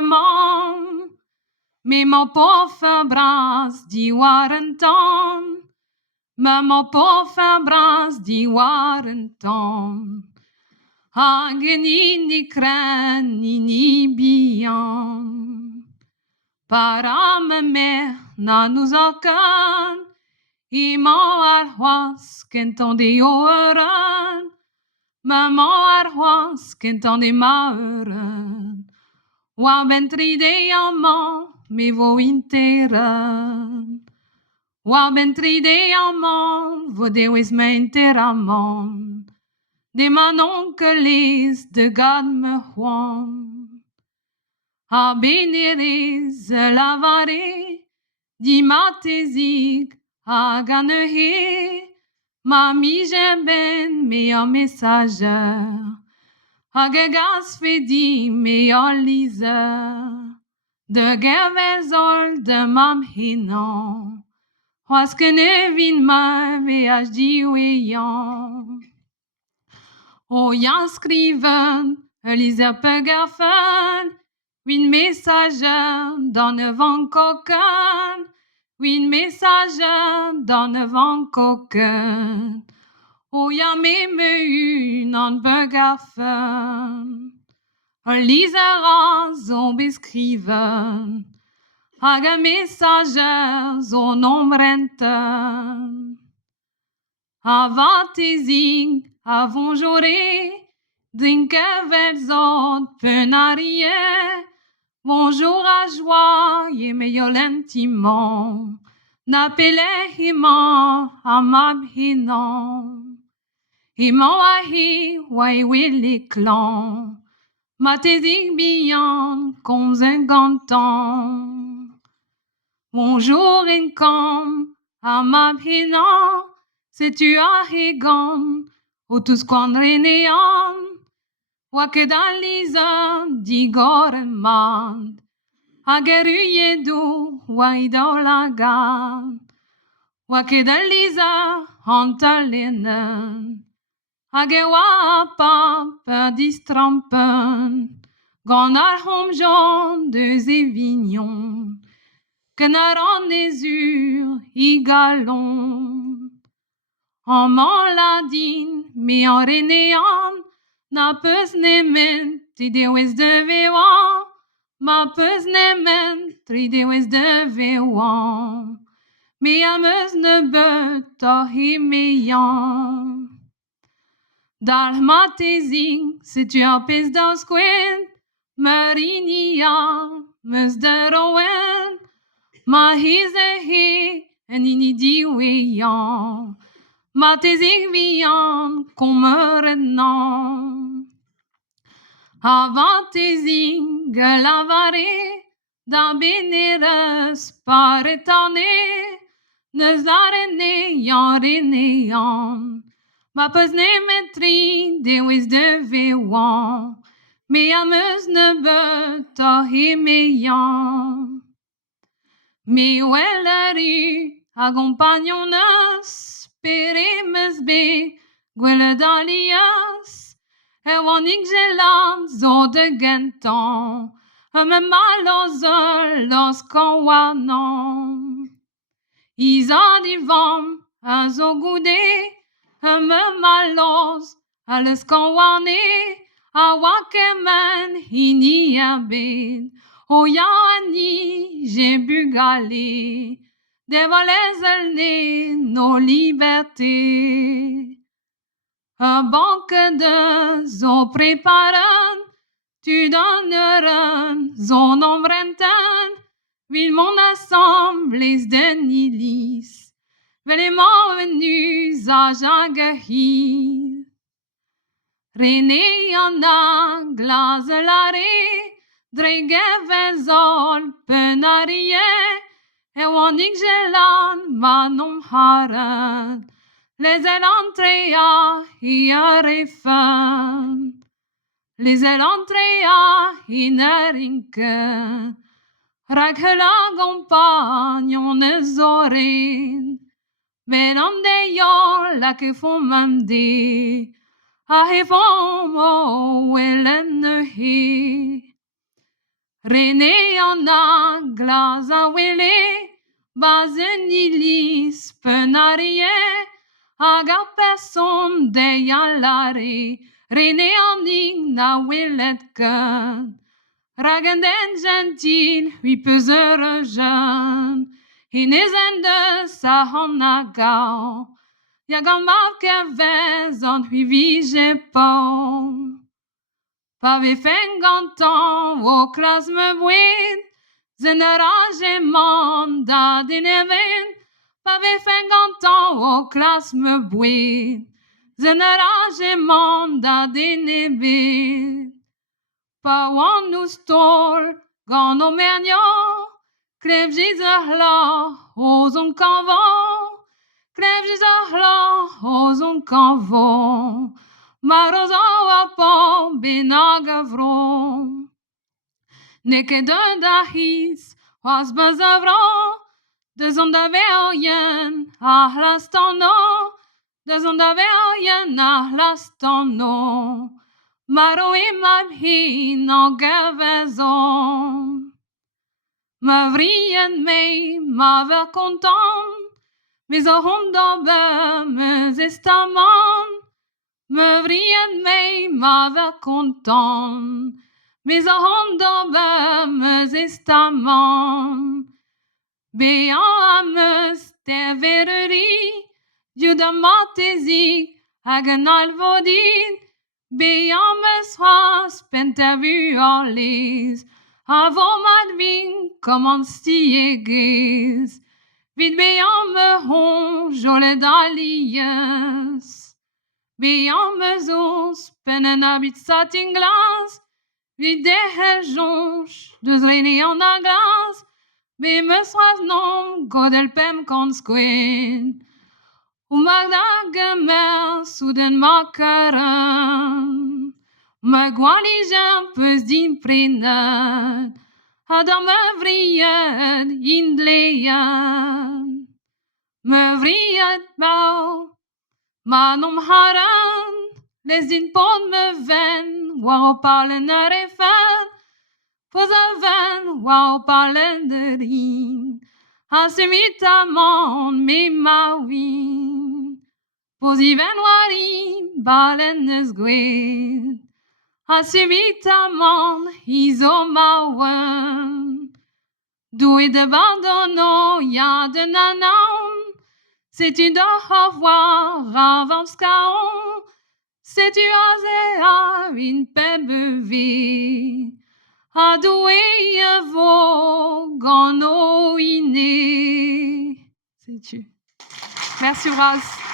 mom. Maman på förbras de Warrenton. Maman på förbras de Warrenton. Hagen ni krän ni bian. Para me na nous akan. Iman arhuas kenton de oren. Maman arhuas kenton de mauren. Wa bentri de amant me vo interen. Wa bentri de amant vo de wes me interamant. De manon que les de gad me juan. A beneres lavare, di matezig a ganehe, mami j'aime meilleur messager. Hagegas fedi meilleur liseur, de gevezol de mam hinan, hoaske ne vin ma veaj di weyan. O jan skriven, liser pegafen, win messager dan van koken, win messager dan van koken. O ja me un an begafen. Liser an zo beskriven, hag a messager zo nomrenten. Avatezing, avon jore, drinke velzot penarie, bonjour à joie, ye me yolentiment, n'appelez himan amab hinan. Himan wahi, wai wili clan, matezing biyan, konzengantan. Bonjour enkam, amab hinan, se tu as hegan, o tous kwan renean, wakedan lizan di goreman, ageru yedu waidolagan, wakedan liza hantalenen, agewa pa distrampen, ganar homjon de zevignon, kenaran nezur igalon. En maladin, me en renean, na peus nemen, tri de wez de vewan, ma peus nemen, tri de wez de vewan, me a meus ne beut a himeyan. Dar matezing, se tu a pez da skwen, marinia, meus de roen, ma hize he, en ini di weyan. Matezing vian kommerenan. Avantezing lavare, da beneres paretane, neus la rene yan. Ma peus ne metri de wez de vewan, me a meus ne beut a hemeyan. Me welleru a compagnon neus, peremes be, gwelle dalias, e wanik gelan zo de gentan, me malozol los kawanan. Iza divam, a zo goude, me maloz, a les kawane, a wakemen hini abed, o yani j'ai bu galer, devalez nos libertés. Un banque de zo preparen, tu donneran zo nombrenten, vil mon assemblées de nilis, velement venus à Jagahir. René en a glazelare, drege vezol penarie, e wanik gelan manom haren, les elantrea hiarefen, les elantrea hineringken, raghela compagnon ezorin, menam de yon la que font mamde, a hefom o elen he. René en a glace à wele, bazenilis penarie, aga person de yalare, René en na welet gun. Ragenden gentil, oui peseur jeune, Hinezende sa honagao, Yagamab kevez en hui vige pom. Pave fengantan o klas me bwin, Zenarage manda dineven, Pave fengantan o klas me bwin, Zenarage manda dineven. Pa wan nou stol, gant o mernian, Klev jizer la, o zon kanvan, Klev jizer la, o zon kanvan, Ma roza a pan benag a vron. Neket da his, oaz beuz a vran, Deus an da verien ar lastan no, Deus an da verien ar lastan no, Maro e mab hin an gavezon. Ma vrien mei, ma ver kontant, Mes a hon da meus estaman. Me vrien mei, ma ver kontant, Mes a hon da meus estaman. Be an meus ter vereri, Dieu da matezik hag an alvodin, Be an meus c'hoaz penter vu ar lez, Avon mat vin komant stiegez, Vid be an me hon jolet aliez. Be an meus oz pen en abit satin glas, Vid derhel jonch deus rene an a glas, Be meus c'hoaz non godel pem kant skouen, Ou mag da gemer souden ma karen. Ma gwalijen peus din prenet, Ha da me vriet indleien. Me vriet bau, ma nom haren, Les din pont me ven, war o palen er e fen, Poz a ven, war o palen de rin, Ha semit amant me ma win. Poz i ven wari, balen eus gwelet, Ha semit amant izo ma wen. Douet de bandono ya de nanan, Setu d'ar avoir avant skaon, Setu aze a vin pe beuve, Ha douet vo gant o ine. Setu. Merci Raz.